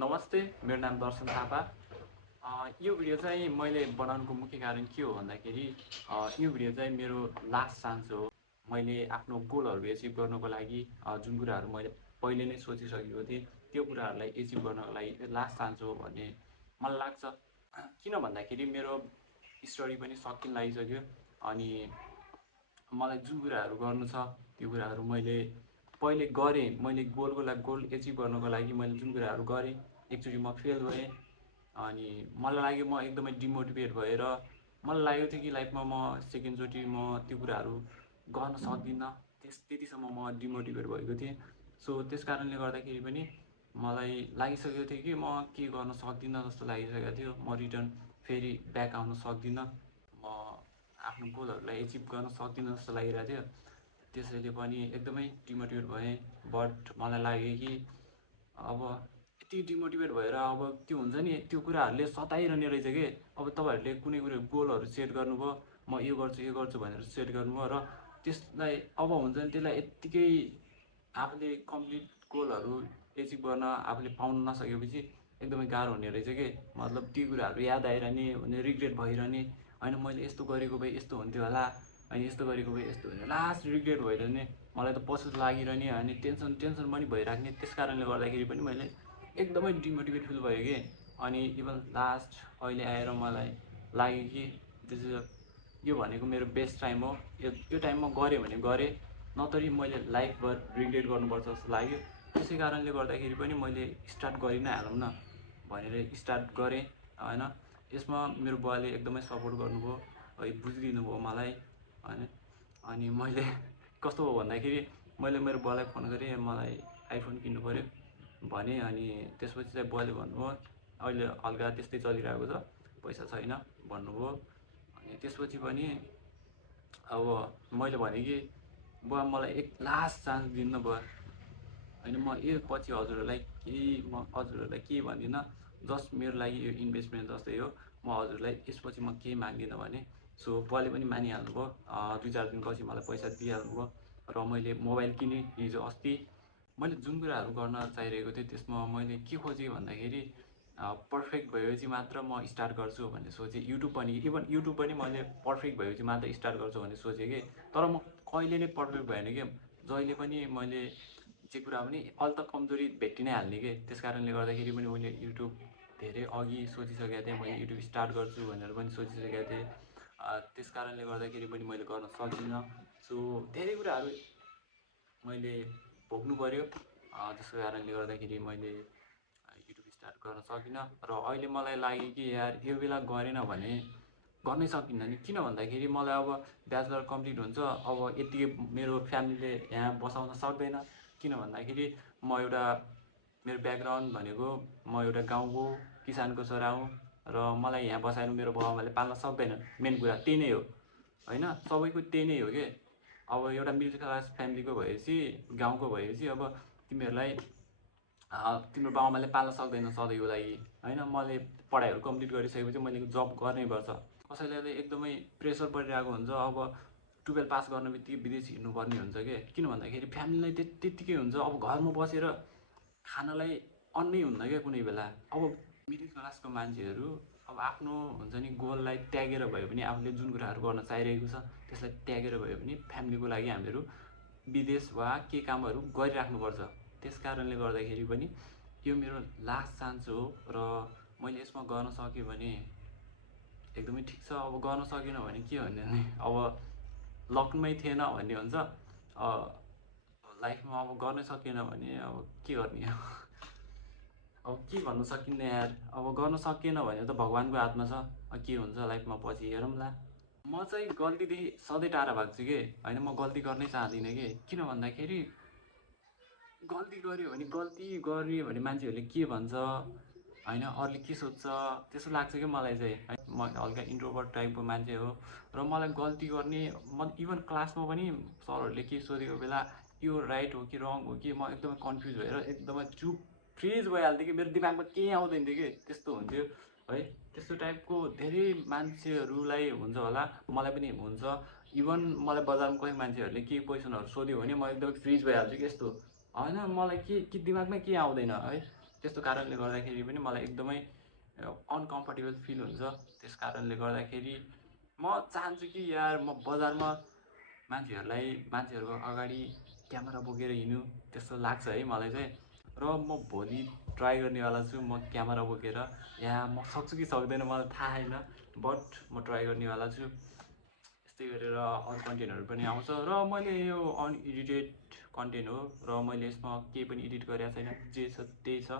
नमस्ते, मेरो नाम दर्शन थापा। यो भिडियो चाहिँ मैले बनाउनुको मुख्य कारण के हो भन्दाखेरि यो भिडियो चाहिँ मेरो लास्ट चान्स हो। मैले आफ्नो गोलहरू एचिभ गर्नको लागि जुन कुराहरू मैले पहिले नै सोचिसकेको थिएँ त्यो कुराहरूलाई एचिभ गर्नको लागि लास्ट चान्स हो भन्ने मलाई लाग्छ। किन भन्दाखेरि मेरो स्टडी पनि सकिन लागिसक्यो अनि मलाई जुन कुराहरू गर्नु छ त्यो कुराहरू मैले पहिले गरेँ। मैले गोल एचिभ गर्नको लागि मैले जुन कुराहरू गरेँ एकचोटि म फेल भएँ अनि मलाई लाग्यो म एकदमै डिमोटिभेट भएर मलाई लागेको थियो कि लाइफमा म सेकेन्डचोटि म त्यो कुराहरू गर्न सक्दिनँ। त्यतिसम्म म डिमोटिभेट भएको थिएँ। सो त्यस कारणले गर्दाखेरि पनि मलाई लागिसकेको थियो कि म के गर्न सक्दिनँ जस्तो लागिसकेको थियो। म रिटर्न फेरि ब्याक आउन सक्दिनँ, म आफ्नो गोलहरूलाई एचिभ गर्न सक्दिनँ जस्तो लागिरहेको थियो। त्यसैले पनि एकदमै डिमोटिभेट भएँ। बट मलाई लाग्यो कि अब यति डिमोटिभेट भएर अब त्यो हुन्छ नि, त्यो कुराहरूले सताइरहने रहेछ कि अब तपाईँहरूले कुनै कुनै गोलहरू सेट गर्नुभयो, म यो गर्छु भनेर सेट गर्नुभयो र त्यसलाई अब हुन्छ नि त्यसलाई यत्तिकै आफूले कम्प्लिट गोलहरू एचिभ गर्न आफूले पाउन नसकेपछि एकदमै गाह्रो हुने रहेछ कि। मतलब ती कुराहरू याद आइरहने, रिग्रेट भइरहने, होइन मैले यस्तो गरेको भए यस्तो हुन्थ्यो होला, अनि यस्तो गरेको भए यस्तो हुन्थ्यो, लास्ट रिग्रेट भइरहने, मलाई त पछुत लागिरहने अनि टेन्सन पनि भइराख्ने। त्यस कारणले गर्दाखेरि पनि मैले एकदमै डिमोटिभेट फिल भयो कि। अनि इभन लास्ट अहिले आएर मलाई लाग्यो कि दिस इज यो भनेको मेरो बेस्ट टाइम हो। यो टाइममा गरेँ भने गरेँ, नतरी मैले लाइफभर रिग्रेट गर्नुपर्छ जस्तो लाग्यो। त्यसै कारणले गर्दाखेरि पनि मैले स्टार्ट गरि नै हालौँ न भनेर स्टार्ट गरेँ होइन। यसमा मेरो बुवाले एकदमै सपोर्ट गर्नुभयो है, बुझिदिनु भयो मलाई होइन। अनि मैले कस्तो भयो भन्दाखेरि मैले मेरो बुवालाई फोन गरेँ, मलाई आइफोन किन्नु पऱ्यो भने। अनि त्यसपछि चाहिँ बुवाले भन्नुभयो अहिले हल्का त्यस्तै चलिरहेको छ, पैसा छैन भन्नुभयो। अनि त्यसपछि पनि अब मैले भने कि बुवा मलाई एक लास्ट चान्स दिनु न बुवा, होइन म यो पछि हजुरहरूलाई केही भन्दिनँ, जस्ट मेरो लागि यो इन्भेस्टमेन्ट जस्तै हो, म हजुरलाई यसपछि म केही माग्दिनँ भने। सो बुवाले पनि मानिहाल्नुभयो। 2-4 दिनपछि मलाई पैसा दिइहाल्नुभयो र मैले मोबाइल किनेँ हिजो अस्ति। मैले जुन कुराहरू गर्न चाहिरहेको थिएँ त्यसमा मैले के खोजेँ भन्दाखेरि पर्फेक्ट भएपछि मात्र म स्टार्ट गर्छु भन्ने सोचेँ। इभन युट्युब पनि मैले पर्फेक्ट भएपछि मात्र स्टार्ट गर्छु भन्ने सोचेँ कि। तर म कहिले नै पर्फेक्ट भएन कि। जहिले पनि मैले जे कुरा पनि अहिले त कमजोरी भेट्टी नै हाल्ने कि। त्यस कारणले गर्दाखेरि पनि मैले युट्युब धेरै अघि सोचिसकेको थिएँ, मैले युट्युब स्टार्ट गर्छु भनेर पनि सोचिसकेको थिएँ। त्यस कारणले गर्दाखेरि पनि मैले गर्न सकिनँ। सो धेरै कुराहरू मैले भोग्नु पऱ्यो, जसको कारणले गर्दाखेरि मैले युट्युब स्टार्ट गर्न सकिनँ। र अहिले मलाई लाग्यो कि यार यो बेला गरेन भने गर्नै सकिन्न नि। किन भन्दाखेरि मलाई अब ब्याचलर कम्प्लिट हुन्छ, अब यत्तिकै मेरो फ्यामिलीले यहाँ बसाउन सक्दैन। किन भन्दाखेरि मेरो ब्याकग्राउन्ड भनेको म एउटा गाउँको किसानको छोरा हुँ र मलाई यहाँ बसाएर मेरो बाबुआमाले पाल्न सक्दैन। मेन कुरा त्यही नै हो होइन, सबैको त्यही नै हो कि। अब एउटा मिडल क्लास फ्यामिलीको भएपछि, गाउँको भएपछि अब तिमीहरूलाई तिम्रो बाबुआमाले पाल्न सक्दैन सधैँको लागि होइन। मैले पढाइहरू कम्प्लिट गरिसकेपछि मैले जब गर्नैपर्छ। कसैलाई त एकदमै प्रेसर परिरहेको हुन्छ, अब 12 पास गर्ने बित्तिकै विदेश हिँड्नुपर्ने हुन्छ कि। किन भन्दाखेरि फ्यामिलीलाई त्यत्तिकै हुन्छ, अब घरमा बसेर खानलाई अन्नै हुन्न क्या कुनै बेला। अब मिडल क्लासको मान्छेहरू अब आफ्नो हुन्छ नि गोललाई त्यागेर भए पनि, आफूले जुन कुराहरू गर्न चाहिरहेको छ त्यसलाई त्यागेर भए पनि फ्यामिलीको लागि हामीहरू विदेश वा के कामहरू गरिराख्नुपर्छ। त्यस कारणले गर्दाखेरि पनि यो मेरो लास्ट चान्स हो र मैले यसमा गर्न सकेँ भने एकदमै ठिक छ। अब गर्न सकेन भने के भन्ने नि, अब लकमै थिएन भन्ने हुन्छ। लाइफमा अब गर्नै सकेन भने अब के गर्ने अब के भन्न सकिन्न यार। अब गर्न सकिएन भने त भगवान्को हातमा छ, के हुन्छ लाइफमा पछि हेरौँला। म चाहिँ गल्तीदेखि सधैँ टाढा भाग्छु कि होइन। म गल्ती गर्नै चाहदिनँ कि। किन भन्दाखेरि गल्ती गऱ्यो भने मान्छेहरूले के भन्छ होइन, अरूले के सोध्छ त्यस्तो लाग्छ कि मलाई चाहिँ है। म हल्का इन्ट्रोभर्ट टाइपको मान्छे हो र मलाई गल्ती गर्ने, म इभन क्लासमा पनि सरहरूले के सोधेको बेला यो राइट हो कि रङ हो कि म एकदमै कन्फ्युज भएर एकदमै चुप फ्रिज भइहाल्थ्यो कि। मेरो दिमागमा केही आउँदैन थियो कि, त्यस्तो हुन्थ्यो है। त्यस्तो टाइपको धेरै मान्छेहरूलाई हुन्छ होला, मलाई पनि हुन्छ। इभन मलाई बजारमा कोही मान्छेहरूले के क्वेसनहरू सोध्यो भने म एकदमै फ्रिज भइहाल्छु कि। यस्तो होइन, मलाई के दिमागमै केही आउँदैन है। त्यस्तो कारणले गर्दाखेरि पनि मलाई एकदमै अनकम्फर्टेबल फिल हुन्छ। त्यस कारणले गर्दाखेरि म चाहन्छु कि यार म बजारमा मान्छेहरूको अगाडि क्यामेरा बोकेर हिँड्नु त्यस्तो लाग्छ है मलाई चाहिँ। र म भोलि ट्राई गर्नेवाला छु म क्यामेरा बोकेर। यहाँ म सक्छु कि सक्दैन मलाई थाहा छैन, बट म ट्राई गर्नेवाला छु। यस्तै गरेर अरू कन्टेन्टहरू पनि आउँछ र मैले यो अनएडिटेड कन्टेन्ट हो र मैले यसमा केही पनि एडिट गरेको छैन, जे छ त्यही छ।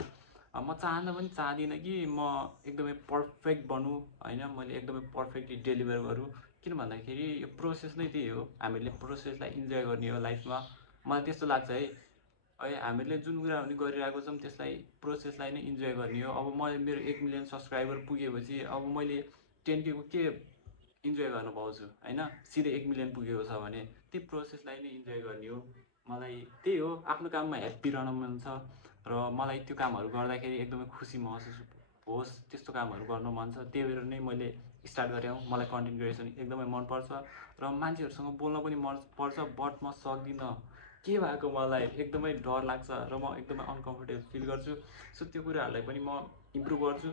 म चाहँदा पनि चाहदिनँ कि म एकदमै पर्फेक्ट बनूँ होइन, मैले एकदमै पर्फेक्टली डेलिभर गरौँ। किन भन्दाखेरि यो प्रोसेस नै त्यही हो, हामीले प्रोसेसलाई इन्जोय गर्ने हो लाइफमा। मलाई त्यस्तो लाग्छ है। हामीले जुन कुरा पनि गरिरहेको छौँ त्यसलाई प्रोसेसलाई नै इन्जोय गर्ने हो। अब मेरो 1 मिलियन सब्सक्राइबर पुगेपछि अब मैले 10K को के इन्जोय गर्न पाउँछु होइन, सिधै 1 मिलियन पुगेको छ भने त्यो प्रोसेसलाई नै इन्जोय गर्ने हो। मलाई त्यही हो, आफ्नो काममा ह्याप्पी रहन मन छ र मलाई त्यो कामहरू गर्दाखेरि एकदमै खुसी महसुस होस् त्यस्तो कामहरू गर्न मन छ। त्यही भएर नै मैले स्टार्ट गरेँ। मलाई कन्टेन्ट क्रिएसन एकदमै मनपर्छ र मान्छेहरूसँग बोल्न पनि मनपर्छ, बट म सक्दिनँ। के भएको मलाई एकदमै डर लाग्छ र म एकदमै अनकम्फर्टेबल फिल गर्छु। सो त्यो कुराहरूलाई पनि म इम्प्रुभ गर्छु।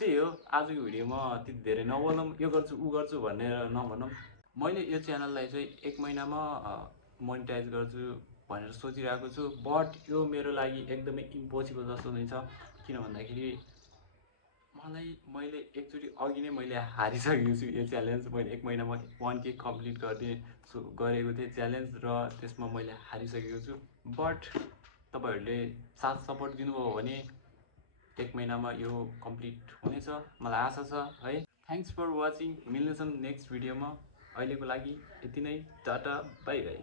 त्यही हो, आजको भिडियोमा त्यति धेरै नबोलौँ, यो गर्छु ऊ गर्छु भनेर नभनौँ। मैले यो च्यानललाई चाहिँ 1 महिनामा मोनिटाइज गर्छु भनेर सोचिरहेको छु, बट यो मेरो लागि एकदमै इम्पोसिबल जस्तो नै छ। किन भन्दाखेरि मैले एकचोटि अघि नै मैले हारिसकेको छु यो च्यालेन्ज। मैले 1 महिनामा 1K कम्प्लिट गरेको थिएँ च्यालेन्ज र त्यसमा मैले हारिसकेको छु। बट तपाईँहरूले साथ सपोर्ट दिनुभयो भने 1 महिनामा यो कम्प्लिट हुनेछ, मलाई आशा छ है। Thanks for watching. मिल्नेछौँ नेक्स्ट भिडियोमा। अहिलेको लागि यति नै, टाटा बाई बाई।